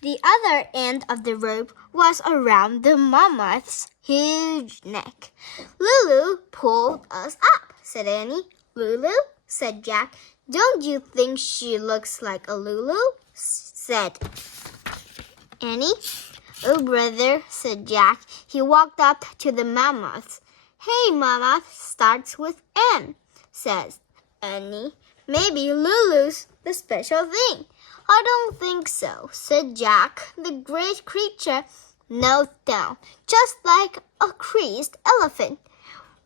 The other end of the rope was around the mammoth's huge neck. "Lulu pulled us up," said Annie. "Lulu?" said Jack. "Don't you think she looks like a Lulu?" said Annie. "Oh, brother," said Jack. He walked up to the mammoth. "Hey, mammoth starts with M," says Annie. "Maybe Lulu's the special thing." "I don't think so," said Jack. The great creature knelt down, just like a creased elephant.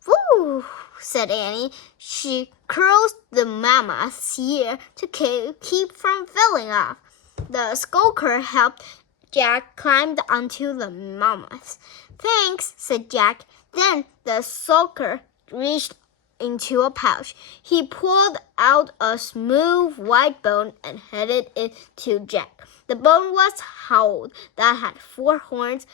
"Woo!" said Annie. She curled the mammoth's ear to keep from falling off. The skulker helped Jack climb onto the mammoth. "Thanks," said Jack. Then the skulker reached into a pouch. He pulled out a smooth white bone and handed it to Jack. The bone was hollow, that had 4 horns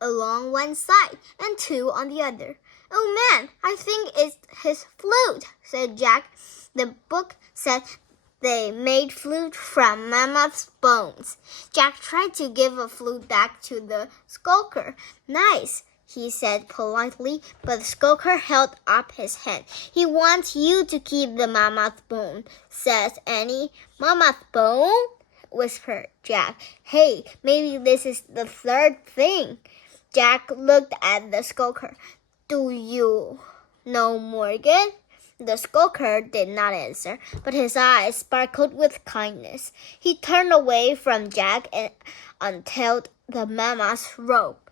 along one side and 2 on the other. "Oh man, I think it's his flute," said Jack. The book said they made flute from mammoth's bones. Jack tried to give a flute back to the skulker. "Nice," he said politely, but the skulker held up his hand. "He wants you to keep the mammoth bone," says Annie. "Mammoth bone?" whispered Jack. "Hey, maybe this is the 3rd thing." Jack looked at the skulker. "Do you know Morgan?" The skulker did not answer, but his eyes sparkled with kindness. He turned away from Jack and untied the mammoth's rope.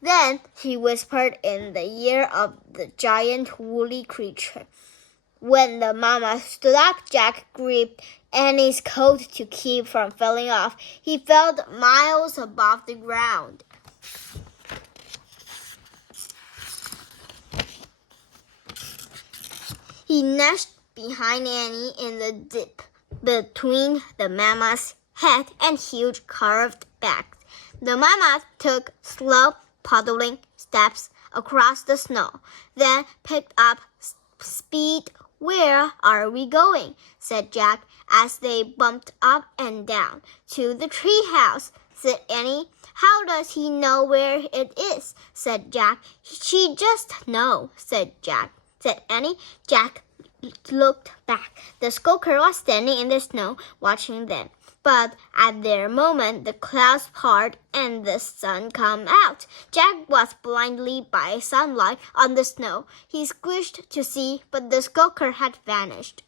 Then he whispered in the ear of the giant woolly creature. When the mammoth stood up, Jack gripped Annie's coat to keep from falling off. He felt miles above the ground. He nudged behind Annie in the dip between the mammoth's head and huge curved back. The mammoth took slow, paddling steps across the snow, then picked up speed. "Where are we going?" said Jack as they bumped up and down. "To the tree house," said Annie. "How does he know where it is?" said Jack. "She just knows," said Annie. Jack looked back. The skulker was standing in the snow watching them. But at their moment, the clouds parted and the sun came out. Jack was blinded by sunlight on the snow. He squished to see, but the skulker had vanished.